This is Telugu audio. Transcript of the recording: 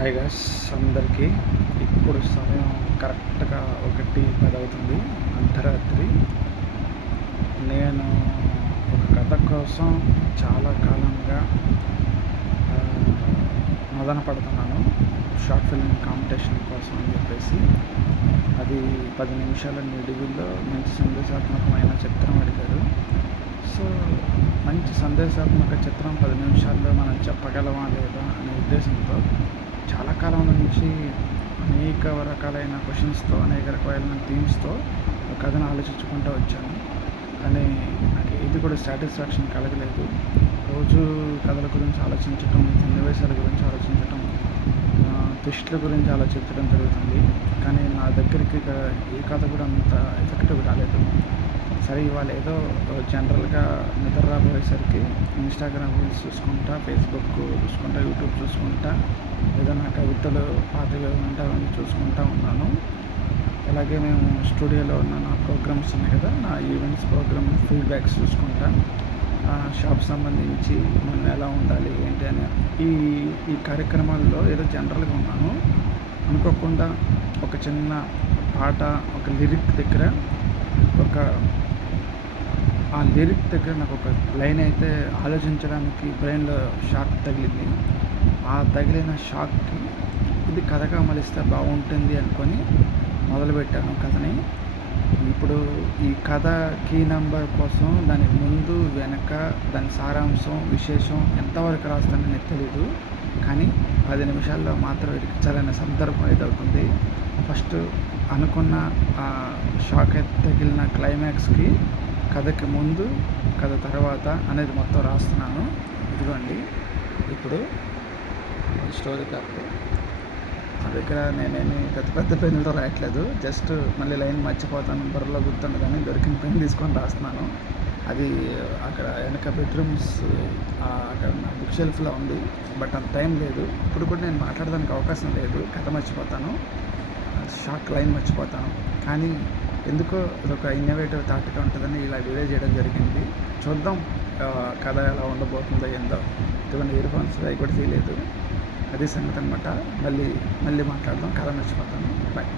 హాయ్ గైస్ అందరికీ. ఇప్పుడు సమయం కరెక్ట్గా 1:10 అవుతుంది, అర్ధరాత్రి. నేను ఒక కథ కోసం చాలా కాలంగా మదన పడుతున్నాను. షార్ట్ ఫిల్మ్ కాంపిటీషన్ కోసం అని చెప్పేసి. అది 10 నిమిషాల నిడివిలో మంచి సందేశాత్మకమైన చిత్రం అడిగారు. సో మంచి సందేశాత్మక చిత్రం 10 నిమిషాల్లో మనం చెప్పగలమా లేదా అనే ఉద్దేశంతో చాలా కాలం నుంచి అనేక రకాలైన క్వశ్చన్స్తో, అనేక రకాలైన థీమ్స్తో ఒక కథను ఆలోచించుకుంటూ వచ్చాను. కానీ నాకు ఏది కూడా సాటిస్ఫాక్షన్ కలగలేదు. రోజు కథల గురించి ఆలోచించటం, సన్నివేశాల గురించి ఆలోచించటం, ట్విస్ట్ల గురించి ఆలోచించడం జరుగుతుంది. కానీ నా దగ్గరికి ఏ కథ కూడా అంత ఎఫెక్టివ్ రాలేదు. సరే, ఇవాళ ఏదో జనరల్గా నిద్ర రాబోయేసరికి ఇన్స్టాగ్రామ్ రీల్స్ చూసుకుంటా, ఫేస్బుక్ చూసుకుంటా, యూట్యూబ్ చూసుకుంటా, ఏదైనా కవితలు పాతవి ఉంటే అవన్నీ చూసుకుంటూ ఉన్నాను. అలాగే మేము స్టూడియోలో ఉన్న నా ప్రోగ్రామ్స్ ఉన్నాయి కదా, నా ఈవెంట్స్ ప్రోగ్రామ్ ఫీడ్బ్యాక్స్ చూసుకుంటా, షాప్ సంబంధించి మనం ఎలా ఉండాలి ఏంటి అని ఈ కార్యక్రమాల్లో ఏదో జనరల్గా ఉన్నాను. అనుకోకుండా ఒక చిన్న పాట, ఒక లిరిక్ దగ్గర ఆ లిరిక్ దగ్గర నాకు ఒక లైన్ అయితే ఆలోచించడానికి బ్రెయిన్లో షాక్ తగిలింది. ఆ తగిలిన షాక్కి ఇది కథగా మలిస్తే బాగుంటుంది అనుకొని మొదలుపెట్టాను కథని. ఇప్పుడు ఈ కథ కీ నెంబర్ కోసం దాని ముందు వెనక దాని సారాంశం, విశేషం ఎంతవరకు రాస్తానని నాకు తెలీదు. కానీ 10 నిమిషాల్లో మాత్రం ఇరికించాలనే సందర్భం ఏదవుతుంది. ఫస్ట్ అనుకున్న ఆ షాక్ తగిలిన క్లైమాక్స్కి, కథకి ముందు, కథ తర్వాత అనేది మొత్తం రాస్తున్నాను. ఇదిగోండి ఇప్పుడు స్టోరీ కార్డు. నా దగ్గర నేనేమి పెద్ద పెన్నులతో రాయట్లేదు. జస్ట్ మళ్ళీ లైన్ మర్చిపోతాను, బుర్రలో గుర్తుండదు, కానీ దొరికిన పెన్ తీసుకొని రాస్తున్నాను. అది అక్కడ వెనక బెడ్రూమ్స్ అక్కడ నా బుక్ షెల్ఫ్లో ఉంది. బట్ అంత టైం లేదు. ఇప్పుడు కూడా నేను మాట్లాడడానికి అవకాశం లేదు. కథ మర్చిపోతాను, షాక్ లైన్ మర్చిపోతాను. కానీ ఎందుకో అదొక ఇన్నోవేటివ్ థాట్గా ఉంటుందని ఇలా వీడియో చేయడం జరిగింది. చూద్దాం కథ ఎలా ఉండబోతుందో ఏందో. ఇటువంటి ఇయర్ ఫోన్స్ అవి కూడా తీయలేదు. అది సంగతి అనమాట. మళ్ళీ మాట్లాడదాం. కథ మర్చిపోతాను. బాయ్.